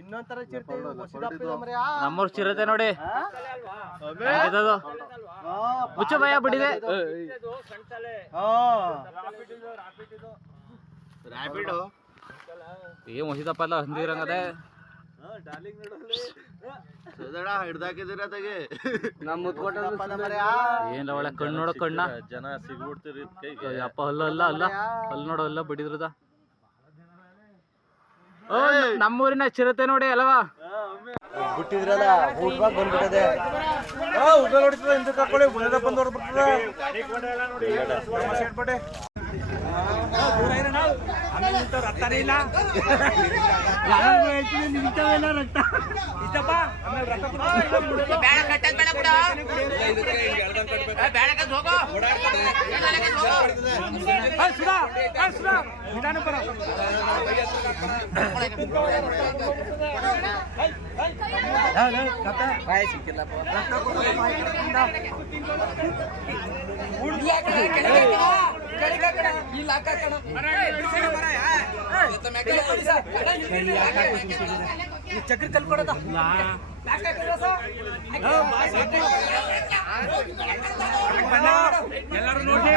ಇನ್ನೊಂಥರ ಚಿರತೆ ನಮ್ಮೂರ್ ಚಿರತೆ ನೋಡಿ ಮುಚ್ಚ ಭಯ ಬಿಟ್ಟಿದೆ. ಏ ಮುಸಿದಪ್ಪ ಎಲ್ಲ ಹಂದಿರಂಗದೆ ಹಿಡ್ದಾಕಿದಿರ ಏನ್ ಒಳ್ಳೆ ಕಣ್ಣು ನೋಡೋ ಕಣ್ಣ ಜನ ಸಿಗ್ಬಿಡ್ತೀರಿ ಅಪ್ಪ ಹಲ್ಲು ಅಲ್ಲ ಅಲ್ಲ ಹಲ್ಲು ನೋಡೋ ಎಲ್ಲ ಬಿಡಿದ್ರದ. ನಮ್ಮೂರಿನ ಚಿರತೆ ನೋಡಿ ಅಲ್ವಾ ಬಿಟ್ಟಿದ್ರಲ್ಲ ಊಟವಾಗಿ ಬಂದ್ಬಿಟ್ಟದೆ. ಉಗ್ರ ನೋಡ್ತದ ಇಂದ ಕರ್ಕೊಳ್ಳಿ ಬುಳ್ಳದ ಬಂದು ಹೊರಬಿಡ್ತದ. ರಕ್ತಾನೇ ಇಲ್ಲ ನಿಂತವೆಲ್ಲ ರಕ್ತ ಇಷ್ಟಪ್ಪ ನಿಧಾನ ಬರ ಚಕ್ರ ಕಲ್ಕೊಡದ ಎಲ್ಲರೂ ನೋಡಿ